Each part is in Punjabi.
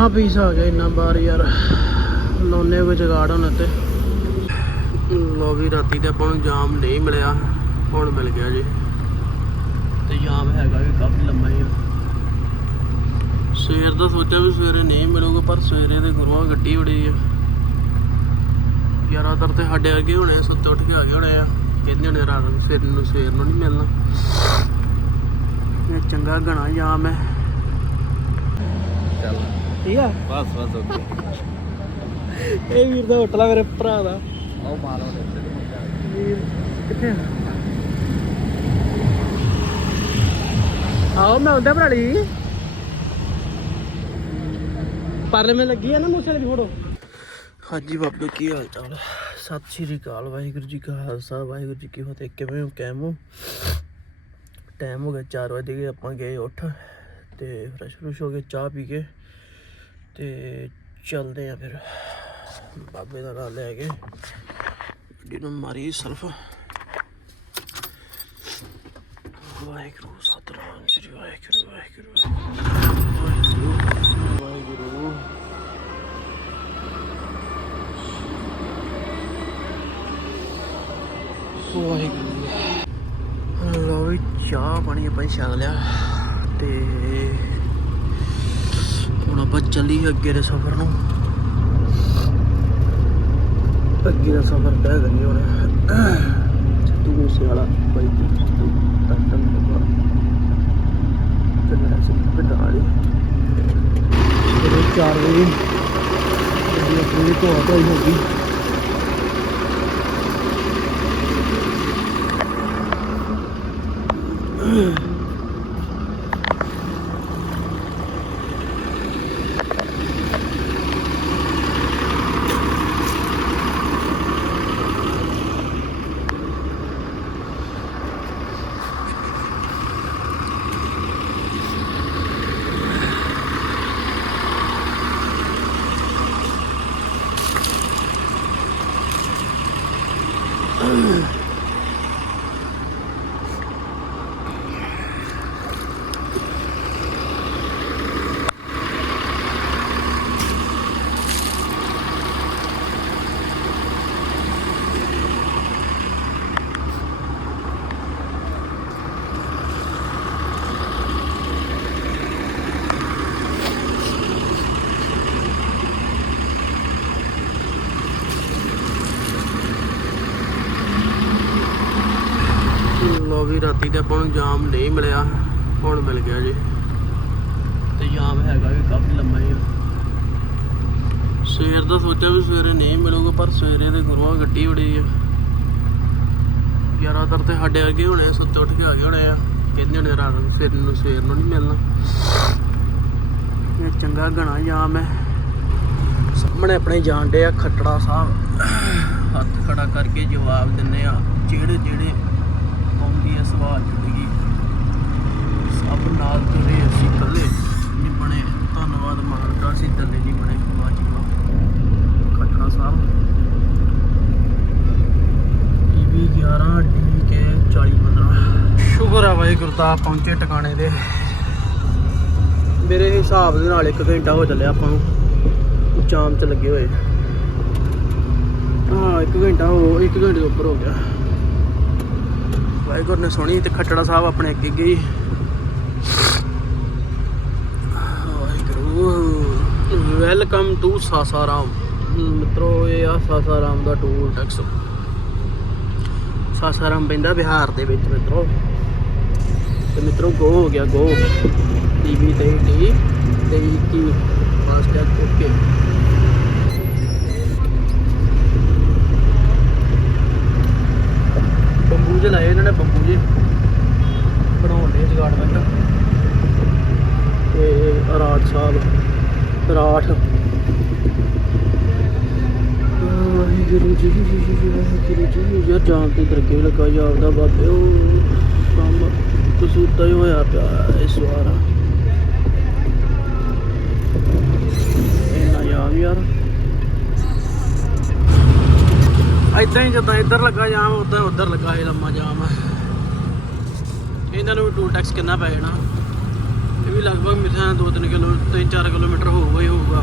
ਆਹ ਪੀਸ ਆ ਗਿਆ ਇੰਨਾ ਬਾਰ ਯਾਰ। ਲਾਉਨੇ ਕੋਈ ਜਗਾੜ ਹੁਣ ਤੇ ਲੋ ਵੀ ਰਾਤੀ ਤੇ ਆਪਾਂ ਨੂੰ ਜਾਮ ਨਹੀਂ ਮਿਲਿਆ। ਹੁਣ ਮਿਲ ਗਿਆ ਜੀ। ਤੇ ਜਾਮ ਹੈਗਾ ਵੀ ਕਾਫੀ ਲੰਮਾ ਹੀ ਆ। ਸਵੇਰ ਦਾ ਸੋਚਿਆ ਵੀ ਸਵੇਰੇ ਨਹੀਂ ਮਿਲੂਗਾ, ਪਰ ਸਵੇਰੇ ਤੇ ਗੁਰੂਆਂ ਗੱਡੀ ਉੜੀ ਆ। ਜ਼ਿਆਦਾਤਰ ਤੇ ਸਾਡੇ ਅੱਗੇ ਹੋਣੇ ਸੁੱਤੇ ਉੱਠ ਕੇ ਆ ਗਏ ਹੋਣੇ ਆ। ਕਹਿੰਦੇ ਹੋਣੇ ਰਾਤ ਨੂੰ ਸਵੇਰ ਨੂੰ ਸਵੇਰ ਨੂੰ ਨਹੀਂ ਮਿਲਣਾ। ਇਹ ਚੰਗਾ ਘਣਾ ਜਾਮ ਹੈ। ਚੱਲ। ਠੀਕ ਆ? ਬਸ ਬਸ ਓਕੇ। ਇਹ ਵੀਰ ਦਾ ਹੋਟਲ ਆ ਮੇਰੇ ਭਰਾ ਦਾ। ਆਓ ਮਾਰੋ ਦੇ ਵੀਰ ਕਿੱਥੇ ਆਓ ਮੈਂ ਉਹਦਾ ਭਰਾ ਲਈ ਪਰਲੇ ਮੇ ਲੱਗੀ ਆ ਨਾ ਮੂਸੇ ਦੀ ਫੋਟੋ। ਹਾਂਜੀ ਬਾਬੇ ਕੀ ਹਾਲ ਚਾਲ ਸਤਿ ਸ਼੍ਰੀ ਅਕਾਲ ਵਾਹਿਗੁਰੂ ਜੀ ਕਾ ਖਾਲਸਾ ਵਾਹਿਗੁਰੂ ਜੀ ਕੀ ਫਤਿਹ। ਕਿਵੇਂ ਹੋ? ਕੈਮ ਹੋ? ਟਾਈਮ ਹੋ ਗਿਆ 4 ਵਜੇ ਆਪਾਂ ਗਏ ਉੱਠ ਤੇ ਫਰੈਸ਼ ਫਰੂਸ਼ ਹੋ ਕੇ ਚਾਹ ਪੀ ਕੇ। ਤੇ ਚੱਲਦੇ ਆ ਫਿਰ। ਬਾਬੇ ਦਾ ਨਾਮ ਲੈ ਕੇ ਜਿਹਨੂੰ ਮਾਰੀ ਸਲਫ। ਵਾਹਿਗੁਰੂ, ਸਤਨਾਮ ਸ੍ਰੀ ਵਾਹਿਗੁਰੂ ਵਾਹਿਗੁਰੂ ਵਾਹਿਗੁਰੂ। ਵਾਹਿਗੁਰੂ। ਵਾਹਿਗੁਰੂ ਲੋ ਵੀ ਚਾਹ ਪਾਣੀ ਆਪਾਂ ਛਕ ਲਿਆ ਤੇ ਆਪਾਂ ਚੱਲੀਏ ਅੱਗੇ ਦੇ ਸਫ਼ਰ ਨੂੰ। ਅੱਗੇ ਦਾ ਸਫ਼ਰ ਤੈਅ ਕਰੀ ਹੁਣ। ਸਿੱਧੂ ਮੂਸੇ ਵਾਲਾ ਬਾਈ ਟੰਟਨ ਬਾਬਾ ਤੇ ਮੈਂ ਸਿੱਧੂ ਪਟਾਲੀ ਇਹ 4 ਵਜੇ। ਗੱਡੀ ਆਪਣੀ ਧੋਆ ਧੋਈ ਹੋ ਗਈ। ਲੋ ਵੀ ਰਾਤੀ ਤੇ ਆਪਾਂ ਨੂੰ ਜਾਮ ਨਹੀਂ ਮਿਲਿਆ ਹੁਣ ਮਿਲ ਗਿਆ ਜੀ। ਤੇ ਜਾਮ ਹੈਗਾ ਵੀ ਕਾਫੀ ਲੰਮਾ ਹੀ ਆ। ਸਵੇਰ ਦਾ ਸੋਚਿਆ ਵੀ ਸਵੇਰੇ ਨਹੀਂ ਮਿਲੂਗਾ ਪਰ ਸਵੇਰੇ ਤੇ ਗੁਰੂਆਂ ਗੱਡੀ ਉੜੀ ਆ। ਜ਼ਿਆਦਾਤਰ ਤੇ ਸਾਡੇ ਅੱਗੇ ਹੋਣੇ ਸੁੱਤੇ ਉੱਠ ਕੇ ਆ ਗਏ ਹੋਣੇ ਆ। ਕਹਿੰਦੇ ਹੋਣੇ ਰਾਤ ਨੂੰ ਸਵੇਰ ਨੂੰ ਸਵੇਰ ਨੂੰ ਨਹੀਂ ਮਿਲਣਾ। ਇਹ ਚੰਗਾ ਘਣਾ ਜਾਮ ਹੈ। ਸਾਹਮਣੇ ਆਪਣੇ ਜਾਣਦੇ ਆ ਖੱਟੜਾ ਸਾਹਿਬ। ਹੱਥ ਖੜਾ ਕਰਕੇ ਜਵਾਬ ਦਿੰਨੇ ਆ ਜਿਹੜੇ ਜਿਹੜੇ ਸਵਾਲ ਜ਼ਿੰਦਗੀ ਸਭ ਨਾਲ ਤੁਰੇ ਅਸੀਂ ਇਕੱਲੇ। ਨਹੀਂ ਬਣੇ, ਧੰਨਵਾਦ ਮਾਲਕਾ ਅਸੀਂ ਦੱਲੇ ਨਹੀਂ ਬਣੇ, ਵਾਹ ਜੀ ਵਾਹ। Khattra Sahib. TV 11 D K 40 15 ਸ਼ੁਕਰ ਆ ਵਾਹਿਗੁਰੂ ਦਾ ਪਹੁੰਚੇ ਟਿਕਾਣੇ ਦੇ ਮੇਰੇ ਹਿਸਾਬ ਦੇ ਨਾਲ 1 ਘੰਟਾ ਹੋ ਚੱਲਿਆ ਆਪਾਂ ਨੂੰ। ਜਾਮ ਚ ਲੱਗੇ ਹੋਏ। ਹਾਂ 1 ਘੰਟਾ ਹੋ 1 ਘੰਟੇ ਦੇ ਉੱਪਰ ਹੋ ਗਿਆ। ਵਾਹਿਗੁਰੂ ਨੇ ਸੁਣੀ ਤੇ ਖੱਟੜਾ ਸਾਹਿਬ ਆਪਣੇ ਅੱਗੇ ਗਈ ਵਾਹਿਗੁਰੂ ਵੈਲਕਮ ਟੂ ਸਾਸਾਰਾਮ। ਮਿੱਤਰੋ, ਇਹ ਆ ਸਾਸਾਰਾਮ ਦਾ ਟੂਰ ਟੈਕਸ ਸਾਸਾਰਾਮ ਪੈਂਦਾ ਬਿਹਾਰ ਦੇ ਵਿੱਚ, ਮਿੱਤਰੋ। ਤੇ ਮਿੱਤਰੋ ਗੋ ਹੋ ਗਿਆ ਗੋ ਟੀਵੀ ਤੇ, ਟੀ ਤੇ ਕੀ ਫਾਸਟੈਗ ਓਕੇ। ਬੰਬੂ ਜੇ ਲਾਏ ਇਹਨਾਂ ਬਣਾਉਣ ਦੇ ਜਗਾੜਮੈਂਟ ਤੇ ਰਾਠ ਸਾਹਿਬ ਰਾਠ ਵਾਹਿਗੁਰੂ ਜੀ ਵਾਹਿਗੁਰੂ ਜੀ ਯਾਰ ਜਾਨ ਤੇ ਦਰਕੇ ਲੱਗਾ ਜਾਪਦਾ ਬਾਬੇ, ਉਹ ਕੰਮ ਕਸੂਤਾ ਹੀ ਹੋਇਆ ਪਿਆ ਇਸ ਵਾਰ। ਇੰਨਾ ਜਾਮ ਯਾਰ। ਇਦਾਂ ਹੀ ਜਦੋਂ ਇੱਧਰ ਲੱਗਾ ਜਾਮ ਉਦਾਂ ਉੱਧਰ ਲੱਗਾ ਇਹ ਲੰਮਾ ਜਾਮ। ਇਹਨਾਂ ਨੂੰ ਟੂਲ ਟੈਕਸ ਕਿੰਨਾ ਪੈ ਜਾਣਾ? ਇਹ ਵੀ ਲਗਭਗ ਮੇਰੇ 2-3 ਕਿਲੋ 3-4 ਕਿਲੋਮੀਟਰ ਹੋਊਗਾ ਹੀ ਹੋਊਗਾ।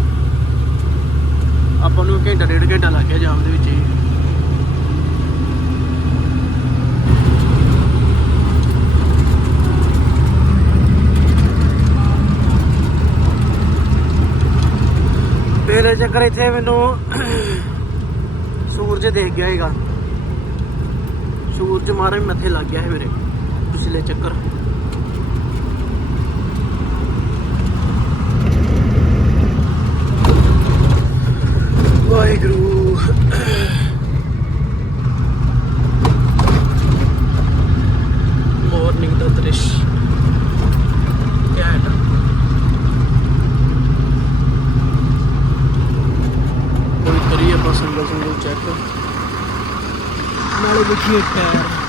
ਆਪਾਂ ਨੂੰ ਘੰਟਾ, ਡੇਢ ਘੰਟਾ ਲੱਗ ਗਿਆ ਜਾਮ ਦੇ ਵਿੱਚ ਹੀ ਮੇਰੇ ਚੱਕਰ ਇੱਥੇ ਮੈਨੂੰ ਸੂਰਜ ਦੇਖ ਗਿਆ ਹੈਗਾ ਸੂਰਜ ਮਾਰੇ ਮੱਥੇ ਲੱਗ ਗਿਆ ਹੈ ਮੇਰੇ। ਪਿਛਲੇ ਚੱਕਰ। ਵਾਹਿਗੁਰੂ। ਮਾਰਨਿੰਗ ਦਾ ਦ੍ਰਿਸ਼। ਕਿਆ ਕੋਈ ਕਰੀਏ ਆਪਾਂ ਸੰਗਲ ਸੰਗਲ ਚੈੱਕ ਨਾਲੇ ਦੇਖੀਏ ਟਾਇਰ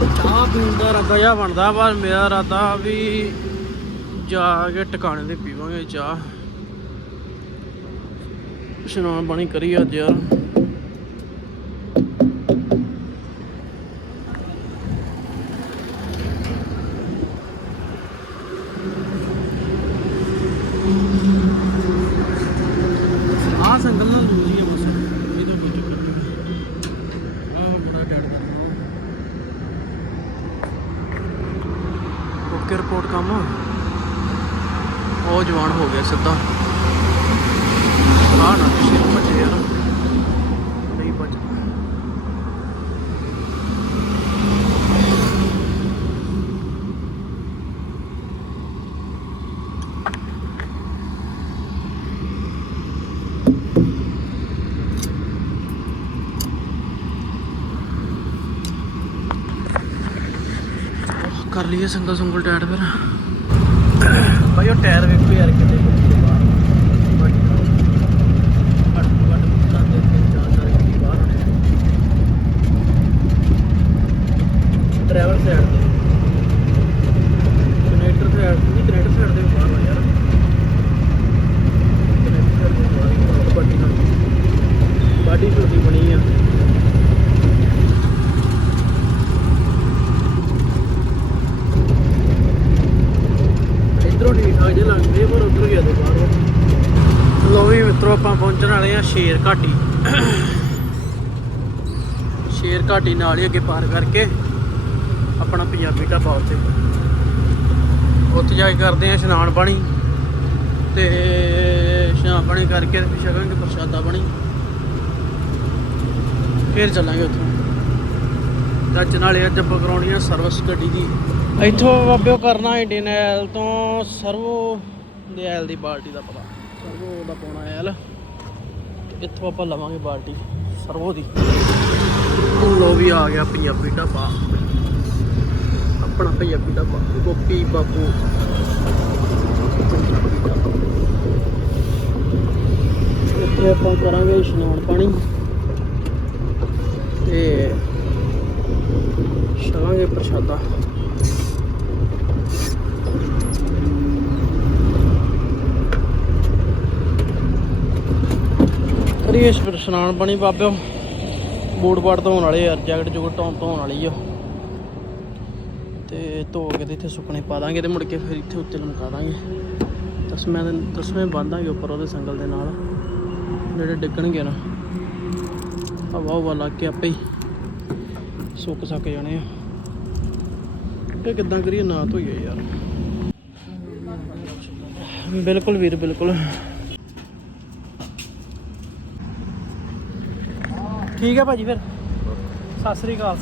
ਚਾਹ ਪੀਣ ਦਾ ਇਰਾਦਾ ਜਿਹਾ ਬਣਦਾ ਪਰ ਮੇਰਾ ਇਰਾਦਾ ਵੀ ਜਾ ਕੇ ਟਿਕਾਣੇ ਤੇ ਪੀਵਾਂਗੇ ਚਾਹ। ਇਸ਼ਨਾਨ ਪਾਣੀ ਕਰੀ ਅੱਜ ਯਾਰ ਆ ਸੰਗਲ ਨਾਲ ਦੂਰੀ ਹੈ ਬਸ ਇਹਦਾ ਕੋਈ ਚੱਕਰ ਨਹੀਂ ਆ ਬੜਾ ਡਰਦਾ ਓਕੇ ਰਿਪੋਰਟ ਕੰਮ ਉਹ ਜਵਾਨ ਹੋ ਗਿਆ ਸਿੱਧਾ। ਆ ਨਾ ਪਿੱਛੇ ਭੱਜੇ ਯਾਰ ਨਹੀਂ ਭੱਜ ਕਰ ਲਈਏ ਸਿੰਗਲ ਸਿੰਗਲ ਟਾਇਰ ਫਿਰ। ਭਾਈ ਉਹ ਟਾਇਰ ਵੇਖੋ ਯਾਰ ਕਿੰਨੇ ਕੁ ਬਾਹਰ ਘੱਟ ਤੋਂ ਘੱਟ ਮੁੱਕਾਂ ਦੇ ਤਿੰਨ ਚਾਰ ਚਾਰ ਇੰਚੀ ਬਾਹਰ ਹੋਣੇ ਡਰਾਈਵਰ ਸਾਈਡ ਤੇ ਕਨੈਕਟਰ ਸਾਈਡ ਨਹੀਂ ਕਨੈਕਟਰ ਸਾਈਡ ਦੇ ਵੀ ਬਾਹਰ ਆ ਯਾਰ ਕਨੈਕਟਰ ਸਾਈਡ ਦੇ ਬਾਹਰ ਹੀ ਬਹੁਤ ਵੱਡੀ ਨਾਲ ਬਾਡੀ ਛੋਟੀ ਬਣੀ ਆ ਇਧਰੋਂ ਠੀਕ ਠਾਕ ਜੇ ਲੱਗਦੇ ਪਰ ਉਧਰ ਗਿਆ ਤੇ ਬਾਹਰ ਲੋ ਵੀ ਮਿੱਤਰੋ ਆਪਾਂ ਪਹੁੰਚਣ ਵਾਲੇ ਆ ਸ਼ੇਰ ਘਾਟੀ। ਸ਼ੇਰ ਘਾਟੀ ਨਾਲ ਹੀ ਅੱਗੇ ਪਾਰ ਕਰਕੇ ਆਪਣਾ ਪੰਜਾਬੀ ਢਾਬਾ ਉੱਥੇ ਉੱਥੇ ਜਾ ਕੇ ਕਰਦੇ ਆ ਇਸ਼ਨਾਨ ਪਾਣੀ ਤੇ ਇਸ਼ਨਾਨ ਪਾਣੀ ਕਰਕੇ ਫਿਰ ਛਕਾਂਗੇ ਪ੍ਰਸ਼ਾਦਾ ਪਾਣੀ। ਫਿਰ ਚੱਲਾਂਗੇ ਉੱਥੋਂ। ਤੇ ਅੱਜ ਨਾਲੇ ਅੱਜ ਆਪਾਂ ਕਰਾਉਣੀ ਆ ਸਰਵਿਸ ਗੱਡੀ ਦੀ। ਇੱਥੋਂ ਬਾਬਿਓ ਕਰਨਾ ਇੰਡੀਅਨ ਆਇਲ ਤੋਂ ਸਰਵੋ ਦੇ ਆਇਲ ਦੀ ਬਾਲਟੀ ਦਾ ਪਤਾ। ਸਰਵੋ ਦਾ ਪਾਉਣਾ ਆਇਲ ਇੱਥੋਂ ਆਪਾਂ ਲਵਾਂਗੇ ਬਾਲਟੀ ਸਰਵੋ ਦੀ। ਲੋ ਵੀ ਆ ਗਿਆ ਪੰਜਾਬੀ ਢਾਬਾ। ਆਪਣਾ ਪੰਜਾਬੀ ਢਾਬਾ। ਗੋਪੀ ਬਾਬੂ ਇੱਥੇ ਆਪਾਂ ਕਰਾਂਗੇ ਇਸ਼ਨਾਨ ਪਾਣੀ। ਤੇ ਛਕਾਂਗੇ ਪ੍ਰਸ਼ਾਦਾ। ਕਰੀਏ ਫਿਰ ਇਸ਼ਨਾਨ ਬਣੀ ਬਾਬਿਓ। ਬੂਟ ਬਾਟ ਧੋਣ ਵਾਲੇ ਯਾਰ ਜੈਕਟ ਜੁਕਟ ਧੋਣ ਧੋਣ ਵਾਲੀ ਆ। ਤੇ ਧੋ ਕੇ ਤੇ ਇੱਥੇ ਸੁੱਕਣੇ ਪਾ ਦਾਂਗੇ ਤੇ ਮੁੜ ਕੇ ਫਿਰ ਇੱਥੇ ਉੱਤੇ ਲਮਕਾ ਦਾਂਗੇ। ਦਸਵੇਂ ਦਿਨ, ਦਸਵੇਂ ਬੰਦਾਂਗੇ ਉੱਪਰ ਉਹਦੇ ਸੰਗਲ ਦੇ ਨਾਲ। ਜਿਹੜੇ ਡਿੱਗਣਗੇ ਨਾ। ਹਵਾ ਹਵਾ ਲੱਗ ਕੇ ਆਪੇ ਹੀ ਸੁੱਕ ਸੱਕ ਜਾਣੇ ਆ। ਇਹ ਕਿੱਦਾਂ ਕਰੀਏ, ਨਾ ਧੋਈਏ ਯਾਰ। ਬਿਲਕੁਲ ਵੀਰ, ਬਿਲਕੁਲ। ਠੀਕ ਹੈ ਭਾਜੀ ਫਿਰ। ਸਤਿ ਸ੍ਰੀ ਅਕਾਲ।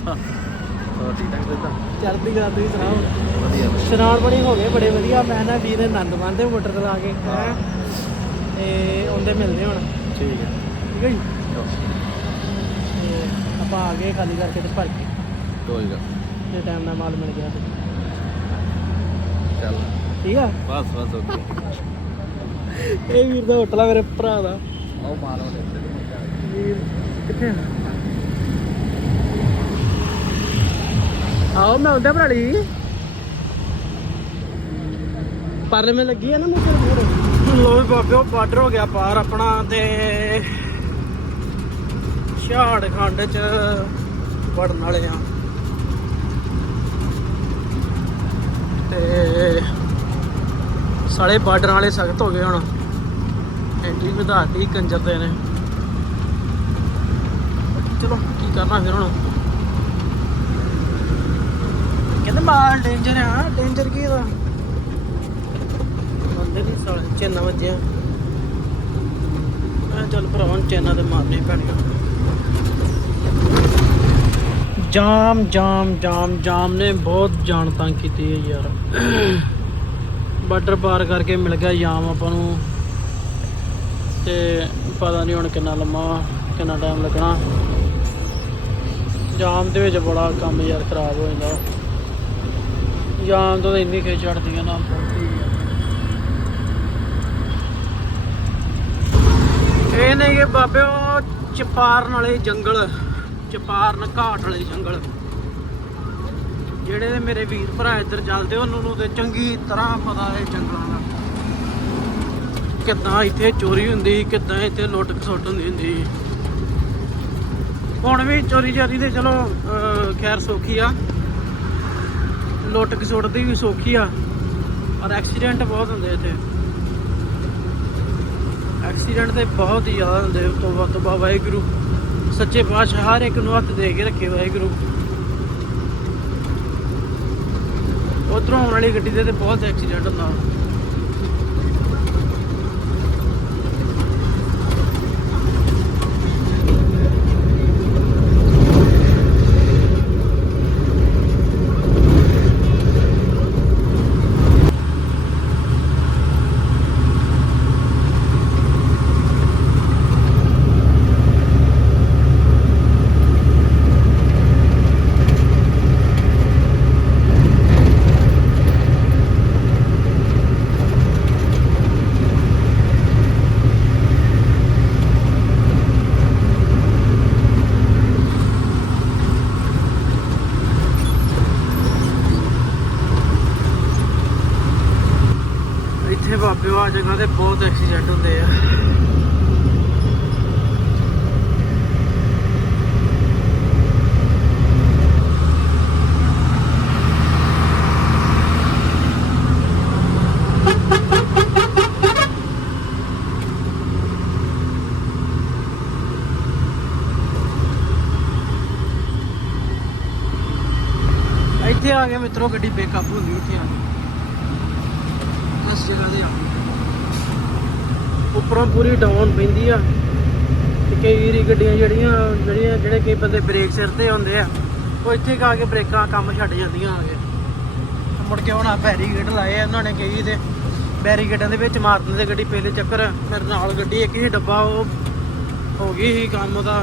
ਠੀਕ ਠਾਕ ਬੇਟਾ ਚੜ੍ਹਦੀ ਕਲਾ ਤੁਸੀਂ ਸੁਣਾਓ। ਵਧੀਆ। ਇਸ਼ਨਾਨ ਬਣੀ ਹੋ ਗਏ ਬੜੇ ਵਧੀਆ। ਮੈਂ ਨਾ ਵੀਰ ਆਨੰਦ ਮਾਨਦੇ ਮੋਟਰ ਤੇ ਲਾ ਕੇ ਹੈਂ। ਤੇ ਉਹਦੇ ਮਿਲਦੇ ਹੁਣ। ਠੀਕ ਹੈ ਠੀਕ ਹੈ ਜੀ? ਤੇ ਆਪਾਂ ਆ ਗਏ ਖਾਲੀ ਕਰਕੇ ਤੇ ਭਰ ਕੇ। ਕੋਈ ਗੱਲ ਜੇ ਟਾਈਮ ਨਾਲ ਮਾਲ ਮਿਲ ਗਿਆ ਤੇ ਚੱਲ। ਠੀਕ ਆ? ਬਸ ਬਸ ਓਕੇ। ਇਹ ਵੀਰ ਦਾ ਹੋਟਲ ਆ ਮੇਰੇ ਭਰਾ ਦਾ। ਉਹ ਮਾਰੋ ਵੀਰ ਕਿੱਥੇ ਆਓ, ਮੈਂ ਉਹਦੇ ਭਰਾ ਲਈ ਪਰਲੇ ਮੇ ਲੱਗੀ ਆ ਨਾ ਮੁੱਕਰ ਮੂਹਰੇ ਲੋ ਬਾਬਿਓ ਬਾਰਡਰ ਹੋ ਗਿਆ ਪਾਰ ਆਪਣਾ ਤੇ ਝਾੜ ਚ ਵੜਨ ਵਾਲੇ ਆ। ਤੇ ਸਾਰੇ ਬਾਰਡਰ ਵਾਲੇ ਸਖਤ ਹੋ ਗਏ ਹੁਣ। ਐਂਟਰੀ ਵਧਾਤੀ ਕੰਜਰ ਦੇ ਨੇ। ਚਲੋ ਕੀ ਕਰਨਾ ਫਿਰ ਹੁਣ? ਕਹਿੰਦੇ ਮਾਲ ਡੇਂਜਰ ਆ ਡੇਂਜਰ ਕੀ ਇਹਦਾ ਬੰਦੇ ਨਹੀਂ ਸਾਲੇ ਚੈਨਾ ਵੱਜਿਆ। ਮੈਂ ਚੱਲ ਭਰਾਵਾਂ ਚੈਨਾ ਤੇ ਮਾਰਨੇ ਪੈਣਗੇ। ਜਾਮ ਜਾਮ ਜਾਮ ਜਾਮ ਨੇ ਬਹੁਤ ਜਾਨ ਤੰਗ ਕੀਤੀ ਹੈ ਯਾਰ। ਬਾਰਡਰ ਪਾਰ ਕਰਕੇ ਮਿਲ ਗਿਆ ਜਾਮ ਆਪਾਂ ਨੂੰ। ਤੇ ਪਤਾ ਨਹੀਂ ਹੁਣ ਕਿੰਨਾ ਲੰਮਾ ਵਾ, ਕਿੰਨਾ ਟਾਈਮ ਲੱਗਣਾ। ਜਾਮ ਦੇ ਵਿੱਚ ਬੜਾ ਕੰਮ ਯਾਰ ਖਰਾਬ ਹੋ ਜਾਂਦਾ। ਜਾਮ ਤੋਂ ਇੰਨੀ ਖੇਚ ਚੜਦੀ ਹੈ ਨਾ ਇਹ ਨੇ ਕਿ ਬਾਬੇ, ਉਹ ਚਪਾਰਨ ਵਾਲੇ ਜੰਗਲ, ਚਪਾਰਨ ਘਾਟ ਵਾਲੇ ਜੰਗਲ। ਜਿਹੜੇ ਮੇਰੇ ਵੀਰ ਭਰਾ ਇੱਧਰ ਚੱਲਦੇ, ਉਹਨਾਂ ਨੂੰ ਤੇ ਚੰਗੀ ਤਰ੍ਹਾਂ ਪਤਾ ਹੈ ਜੰਗਲਾਂ ਦਾ। ਕਿੱਦਾਂ ਇੱਥੇ ਚੋਰੀ ਹੁੰਦੀ, ਕਿੱਦਾਂ ਇੱਥੇ ਲੁੱਟ ਖਸੁੱਟ ਹੁੰਦੀ ਹੁੰਦੀ। ਹੁਣ ਵੀ ਚੋਰੀ ਚਾਰੀ ਦੇ ਚਲੋ ਖੈਰ ਸੌਖੀ ਆ। ਲੁੱਟ ਖਸੁੱਟ ਦੀ ਵੀ ਸੌਖੀ ਆ। ਔਰ ਐਕਸੀਡੈਂਟ ਬਹੁਤ ਹੁੰਦੇ ਇੱਥੇ। ਐਕਸੀਡੈਂਟ ਤੇ ਬਹੁਤ ਹੀ ਜ਼ਿਆਦਾ ਹੁੰਦੇ ਤੋਬਾ ਤੋਬਾ ਵਾਹਿਗੁਰੂ। ਸੱਚੇ ਪਾਤਸ਼ਾਹ ਹਰ ਇੱਕ ਨੂੰ ਹੱਥ ਦੇ ਕੇ ਰੱਖੇ ਵਾਹਿਗੁਰੂ। ਉਧਰੋਂ ਆਉਣ ਵਾਲੀ ਗੱਡੀ ਦੇ ਤੇ ਬਹੁਤ ਐਕਸੀਡੈਂਟ ਹੁੰਦਾ। ਇੱਥੇ ਜਗ੍ਹਾ ਤੇ ਬਹੁਤ ਐਕਸੀਡੈਂਟ ਹੁੰਦੇ ਆ। ਇੱਥੇ ਆ ਗਿਆ ਮਿੱਤਰੋ ਗੱਡੀ ਬੇਕਾਬੂ ਹੁੰਦੀ ਇੱਥੇ ਆ ਕੇ ਇਸ ਜਗ੍ਹਾ ਤੇ ਆ ਉੱਪਰੋਂ ਪੂਰੀ ਡਾਊਨ ਪੈਂਦੀ ਆ। ਤੇ ਕਈ ਵਾਰੀ ਗੱਡੀਆਂ ਜਿਹੜੀਆਂ ਜਿਹੜੀਆਂ, ਜਿਹੜੇ ਕਈ ਬੰਦੇ ਬ੍ਰੇਕ ਸਿਰ ਤੇ ਹੁੰਦੇ ਆ, ਉਹ ਇੱਥੇ ਕਾ ਕੇ ਬ੍ਰੇਕਾਂ ਕੰਮ ਛੱਡ ਜਾਂਦੀਆਂ ਆ ਕੇ। ਮੁੜ ਕੇ ਹੁਣ ਆ ਬੈਰੀਗੇਡ ਲਾਏ ਆ ਉਹਨਾਂ ਨੇ ਕਈ ਤੇ। ਬੈਰੀਗੇਡਾਂ ਦੇ ਵਿੱਚ ਮਾਰ ਦਿੰਦੇ ਗੱਡੀ, ਪਹਿਲੇ ਚੱਕਰ ਮੇਰੇ ਨਾਲ ਗੱਡੀ ਇੱਕ ਹੀ ਡੱਬਾ ਉਹ ਹੋ ਗਈ ਸੀ ਕੰਮ ਉਹਦਾ।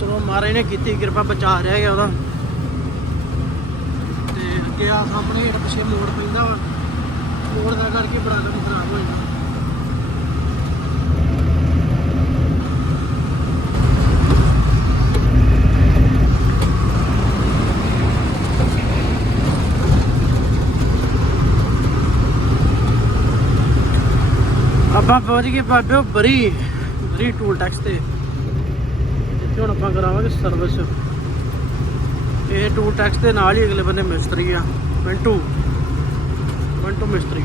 ਚਲੋ ਮਹਾਰਾਜ ਨੇ ਕੀਤੀ, ਕਿਰਪਾ ਬਚਾ ਰਿਹਾ ਗਿਆ ਉਹਦਾ। ਤੇ ਅੱਗੇ ਆ ਸਾਹਮਣੇ ਪਿੱਛੇ ਮੋੜ ਪੈਂਦਾ ਵਾ, ਮੋੜ ਦਾ ਕਰਕੇ ਬੜਾ ਕੰਮ ਖਰਾਬ ਹੋ ਜਾਂਦਾ। ਆਪਾਂ ਪਹੁੰਚ ਗਏ ਬਾਬਿਓ ਬਰੀ ਬਰੀ ਟੂਲ ਟੈਕਸ ਤੇ। ਇੱਥੇ ਹੁਣ ਆਪਾਂ ਕਰਾਵਾਂਗੇ ਸਰਵਿਸ ਇਹ ਟੂਲ ਟੈਕਸ ਦੇ ਨਾਲ ਹੀ ਅਗਲੇ ਬੰਦੇ ਮਿਸਤਰੀ ਆ। ਪਿੰਟੂ ਪਿੰਟੂ ਮਿਸਤਰੀ।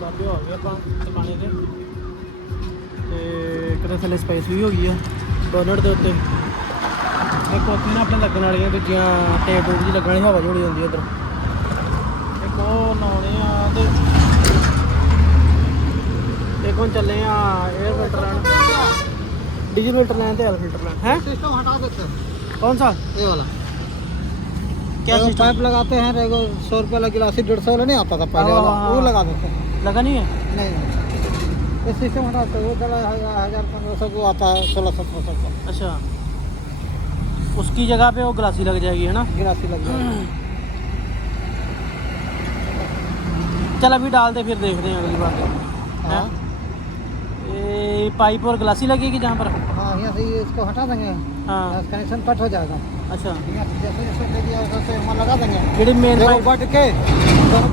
ਬਾਬੇ ਆ ਗਏ ਆਪਾਂ ਟਿਕਾਣੇ ਤੇ। ਤੇ ਕਿਤੇ ਥੱਲੇ ਸਪੇਸ ਵੀ ਹੋ ਗਈ ਆ ਬਰਨਰ ਦੇ ਉੱਤੇ। ਇੱਕ ਉੱਥੇ ਨਾ ਆਪਣੇ ਲੱਗਣ ਵਾਲੀਆਂ ਦੂਜੀਆਂ ਟੇਪ ਟੂਪ ਜੀ ਲੱਗਣ ਵਾਲੀ ਹਵਾ ਜੋੜੀ ਜਾਂਦੀ ਉਧਰ। ਇੱਕ डीजल फ़िल्टर फ़िल्टर सिस्टम हटा देते हैं कौन सा ये वाला क्या पाइप लगाते हैं रेगो सौ रुपये वाला गिलास डेढ़ सौ वाला नहीं आता था पहले वाला वो लगा देते हैं लगा नहीं है नहीं ये सिस्टम वो चला हज़ार पंद्रह सौ को आता है सोलह सत्रह सौ का अच्छा। उसकी जगह पे वो गिलासी लग जाएगी, है ना? गिलासी लग जाएगी। चल अभी डालते फिर देखते हैं अगली बार। हाँ। पाइप और ग्लासी लगेगी जहाँ पर? हाँ से इसको हटा देंगे। हाँ। कनेक्शन कट हो जाएगा। अच्छा। जैसे जैसे लगा देंगे। मेन पाइप बट के दोनों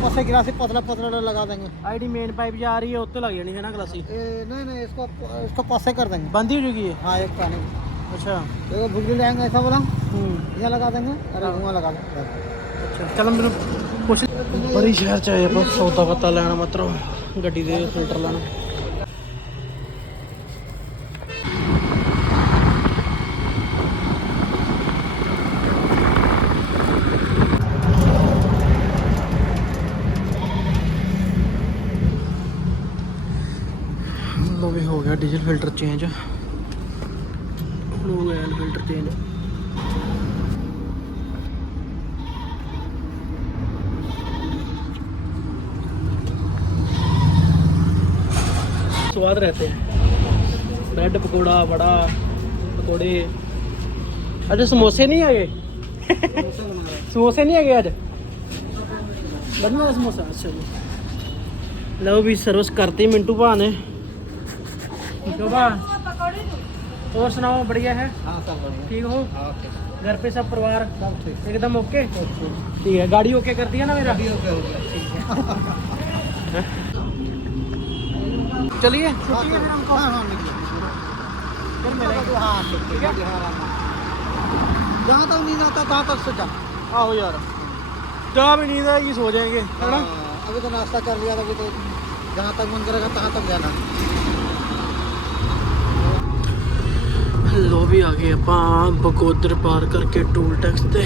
पतला पतला लगा देंगे। आईडी मेन पाइप जा रही है लग जानी है ना ग्लासी? नहीं नहीं इसको इसको कर देंगे। बंद ही हो हाँ एक पानी। अच्छा। देखो भुगली लाएँगे ऐसा बोला हम्म। यहाँ लगा देंगे अरे हाँ। वहाँ लगा देंगे अच्छा चलो ਕੁਛ ਬੜੀ ਸ਼ਹਿਰ ਚ ਆਏ ਆਪਾਂ, ਸੌਦਾ ਪਤਾ ਲੈਣ ਮਤਲਬ ਗੱਡੀ ਦੇ ਫਿਲਟਰ ਲੈਣ ਲੋ ਵੀ ਹੋ ਗਿਆ ਡੀਜ਼ਲ ਫਿਲਟਰ ਚੇਂਜ ਹੋ ਗਿਆ ਫਿਲਟਰ ਚੇਂਜ स्वाद रहते हैं ब्रेड पकोड़ा बड़ा पकोड़े अच्छा समोसे नहीं आ गए समोसे नहीं आ गए आज बनना था समोसा अच्छा जी लो भी सर्विस करती मिंटू भा ने ठीक हो भा और सुनाओ बढ़िया है हाँ सब बढ़िया ठीक हो ओके घर पे सब परिवार सब ठीक एकदम ओके ठीक है गाड़ी ओके कर दिया ना मेरा चलिए हाँ छुट्टी है फिर हमको हाँ हाँ निकलो फिर मिलेंगे हाँ ठीक है जहाँ तक नींद आता तहाँ तक सोचा आओ यार जहाँ भी नींद आएगी सो जाएंगे है ना हाँ, अभी तो नाश्ता कर लिया था अभी तो जहाँ तक मन करेगा तहाँ तक जाना ਲੋ ਵੀ ਆ ਗਏ ਆਪਾਂ ਬਗੋਦਰ ਪਾਰ ਕਰਕੇ ਟੂਲ ਟੈਕਸ ਤੇ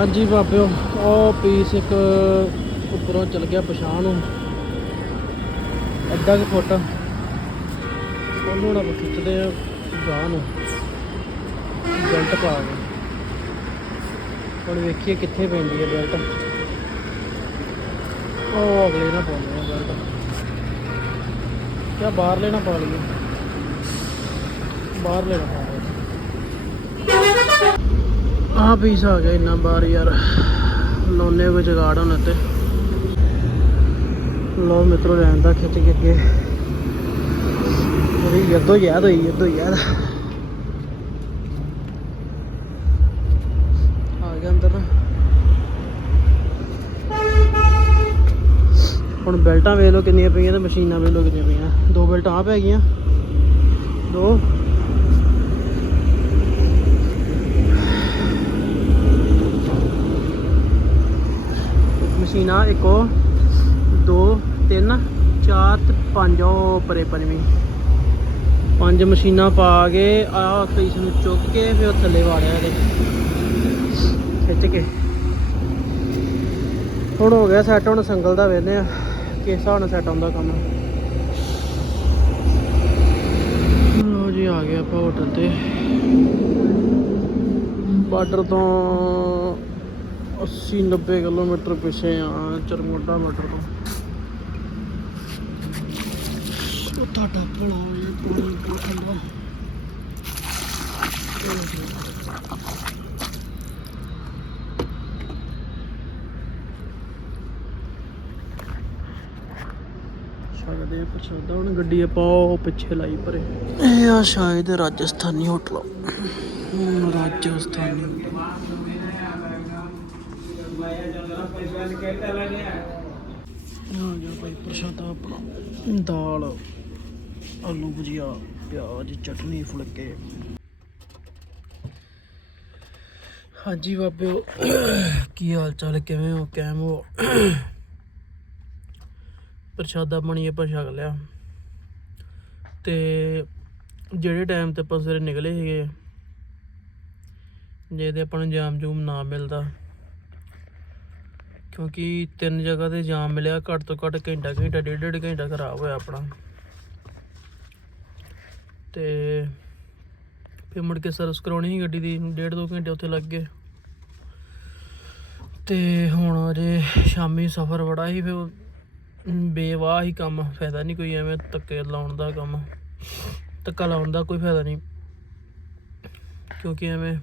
ਹਾਂਜੀ ਬਾਬਿਓ ਉਹ ਪੀਸ ਇੱਕ ਉੱਪਰੋਂ ਚਲ ਗਿਆ ਪਛਾਣ ਨੂੰ। ਅੱਧਾ ਕੁ ਫੁੱਟ। ਉਹਨੂੰ ਹੁਣ ਖਿੱਚਦੇ ਆ ਗਾਂ ਨੂੰ। ਬੈਲਟ ਪਾ ਕੇ। ਹੁਣ ਵੇਖੀਏ ਕਿੱਥੇ ਪੈਂਦੀ ਹੈ ਬੈਲਟ। ਉਹ ਅਗਲੇ ਨਾ ਪਾਉਂਦੇ ਆ ਬੈਲਟ। ਕਿਆ ਬਾਹਰ ਲੈਣਾ ਪਾ ਲਈਏ। ਬਾਹਰ ਲੈਣਾ ਪਾ ਲਈਏ ਆਹ ਪੀਸ ਆ ਗਿਆ ਇੰਨਾ ਬਾਹਰ ਯਾਰ। ਲੋਨੇ ਕੋ ਜਗਾੜ ਹੋਣਾ ਤੇ ਲੋ ਮਿੱਤਰੋ ਲੈਣ ਦਾ ਖਿੱਚ ਕੇ ਅੱਗੇ। ਉਹਦੀ ਯੱਦੋ ਯਾਦ ਹੋਈ ਯੱਦੋ ਯਾਦ। ਆ ਗਿਆ ਅੰਦਰ। ਹੁਣ ਬੈਲਟਾਂ ਵੇਖ ਲਓ ਕਿੰਨੀਆਂ ਪਈਆਂ ਤੇ ਮਸ਼ੀਨਾਂ ਵੇਖ ਲਓ ਕਿੰਨੀਆਂ ਪਈਆਂ। ਦੋ ਬੈਲਟਾਂ ਆ ਪੈ ਗਈਆਂ। ਦੋ। ਇੱਕ ਇੱਕੋ ਦੋ, ਤਿੰਨ, ਚਾਰ ਤੇ ਪੰਜ, ਉਹ ਪਰੇ ਪੰਜਵੀਂ। ਪੰਜ ਮਸ਼ੀਨਾਂ ਪਾ ਕੇ ਆਹ ਪੀਸ ਨੂੰ ਚੁੱਕ ਕੇ ਫਿਰ ਥੱਲੇ ਵਾੜਿਆ ਇਹਦੇ। ਖਿੱਚ ਕੇ। ਹੁਣ ਹੋ ਗਿਆ ਸੈੱਟ ਹੁਣ ਸੰਗਲ ਦਾ ਵੇਖਦੇ ਆ ਕਿਸ ਹਿਸਾਬ ਨਾਲ ਸੈੱਟ ਆਉਂਦਾ ਕੰਮ। ਲੋ ਜੀ, ਆ ਗਏ ਆਪਾਂ ਹੋਟਲ ਤੇ। ਬਾਰਡਰ ਤੋਂ 80 90 ਕਿਲੋਮੀਟਰ ਪਿੱਛੇ ਆ ਚਰਮੋਡਾ ਬਾਰਡਰ ਤੋਂ। ਉਹ ਤੁਹਾਡਾ ਭਲਾ ਹੋਵੇ ਪਾਣੀ ਪੀਂਦਾ ਛੱਡਦੇ ਆ ਪ੍ਰਸ਼ਾਦਾ ਹੁਣ ਗੱਡੀ ਉਹ ਪਿੱਛੇ ਲਾਈ ਪਰੇ। ਇਹ ਆ ਸ਼ਾਇਦ ਰਾਜਸਥਾਨੀ ਹੋਟਲ। ਰਾਜਸਥਾਨੀ ਆ ਗਿਆ ਭਾਈ ਪ੍ਰਸ਼ਾਦਾ ਆਪਣਾ, ਦਾਲ, ਆਲੂ ਭੁਜੀਆ, ਪਿਆਜ਼, ਚਟਨੀ, ਫੁਲਕੇ। ਹਾਂਜੀ ਬਾਬਿਓ ਕੀ ਹਾਲ ਚਾਲ, ਕਿਵੇਂ ਹੋ, ਕੈਮ ਹੋ? ਪ੍ਰਸ਼ਾਦਾ ਪਾਣੀ ਆਪਾਂ ਛਕ ਲਿਆ। ਤੇ ਜਿਹੜੇ ਟਾਈਮ ਤੇ ਆਪਾਂ ਸਵੇਰੇ ਨਿਕਲੇ ਸੀਗੇ, ਜੇ ਤੇ ਆਪਾਂ ਨੂੰ ਜਾਮ ਜੂਮ ਨਾ ਮਿਲਦਾ। ਕਿਉਂਕਿ ਤਿੰਨ ਜਗ੍ਹਾ ਤੇ ਜਾਮ ਮਿਲਿਆ, ਘੱਟ ਤੋਂ ਘੱਟ ਘੰਟਾ ਘੰਟਾ, ਡੇਢ ਡੇਢ ਘੰਟਾ ਖਰਾਬ ਹੋਇਆ ਆਪਣਾ। ਤੇ ਫਿਰ ਮੁੜ ਕੇ ਸਰਵਿਸ ਕਰਾਉਣੀ ਸੀ ਗੱਡੀ ਦੀ, ਡੇਢ ਦੋ ਘੰਟੇ ਉੱਥੇ ਲੱਗ ਗਏ। ਤੇ ਹੁਣ ਅਜੇ ਸ਼ਾਮੀ ਸਫ਼ਰ ਬੜਾ ਸੀ, ਫਿਰ ਬੇਵਾਹ ਹੀ ਕੰਮ, ਫਾਇਦਾ ਨਹੀਂ ਕੋਈ ਐਵੇਂ ਧੱਕੇ ਲਾਉਣ ਦਾ ਕੰਮ। ਧੱਕਾ ਲਾਉਣ ਦਾ ਕੋਈ ਫਾਇਦਾ ਨਹੀਂ ਕਿਉਂਕਿ ਐਵੇਂ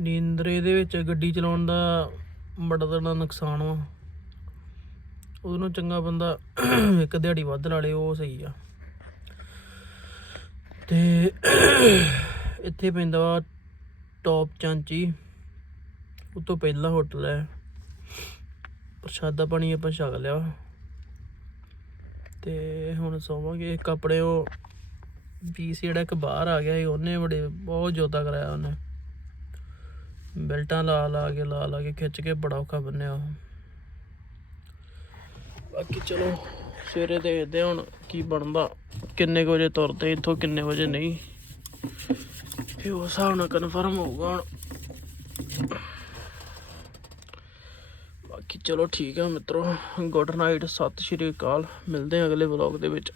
ਨੀਂਦਰੇ ਦੇ ਵਿੱਚ ਗੱਡੀ ਚਲਾਉਣ ਦਾ ਬੜਾ ਤੜਾ ਨੁਕਸਾਨ ਵਾ। ਉਹਨੂੰ ਚੰਗਾ ਬੰਦਾ ਇੱਕ ਦਿਹਾੜੀ ਵੱਧ ਲਾ ਲੇ, ਉਹ ਸਹੀ ਆ। ਤੇ ਇੱਥੇ ਪੈਂਦਾ ਵਾ ਟੌਪ ਚਾਂਚੀ। ਉਹ ਤੋਂ ਪਹਿਲਾ ਹੋਟਲ ਹੈ। ਪ੍ਰਸ਼ਾਦਾ ਪਾਣੀ ਆਪਾਂ ਛਕ ਲਿਆ। ਤੇ ਹੁਣ ਸੋਵਾਂਗੇ। ਕੱਪੜੇ ਉਹ ਪੀਸ ਜਿਹੜਾ ਇੱਕ ਬਾਹਰ ਆ ਗਿਆ ਸੀ, ਉਹਨੇ ਬੜੇ ਬਹੁਤ ਜੋਤਾ ਕਰਾਇਆ ਉਹਨੇ। ਬੈਲਟਾਂ ਲਾ ਲਾ ਕੇ, ਲਾ ਲਾ ਕੇ ਖਿੱਚ ਕੇ ਬੜਾ ਔਖਾ ਬੰਨਿਆ ਬਾਕੀ ਚਲੋ, ਸਵੇਰੇ ਦੇਖਦੇ ਹਾਂ ਹੁਣ ਕੀ ਬਣਦਾ। ਕਿੰਨੇ ਕੁ ਵਜੇ ਤੁਰਦੇ, ਇੱਥੋਂ ਕਿੰਨੇ ਵਜੇ ਨਹੀਂ। ਫਿਰ ਉਸ ਹਿਸਾਬ ਨਾਲ ਕਨਫਰਮ ਹੋਊਗਾ ਹੁਣ। ਬਾਕੀ ਚਲੋ ਠੀਕ ਹੈ ਮਿੱਤਰੋ। ਗੁੱਡ ਨਾਈਟ ਸਤਿ ਸ਼੍ਰੀ ਅਕਾਲ। ਮਿਲਦੇ ਹਾਂ ਅਗਲੇ ਵਲੌਗ ਦੇ ਵਿੱਚ।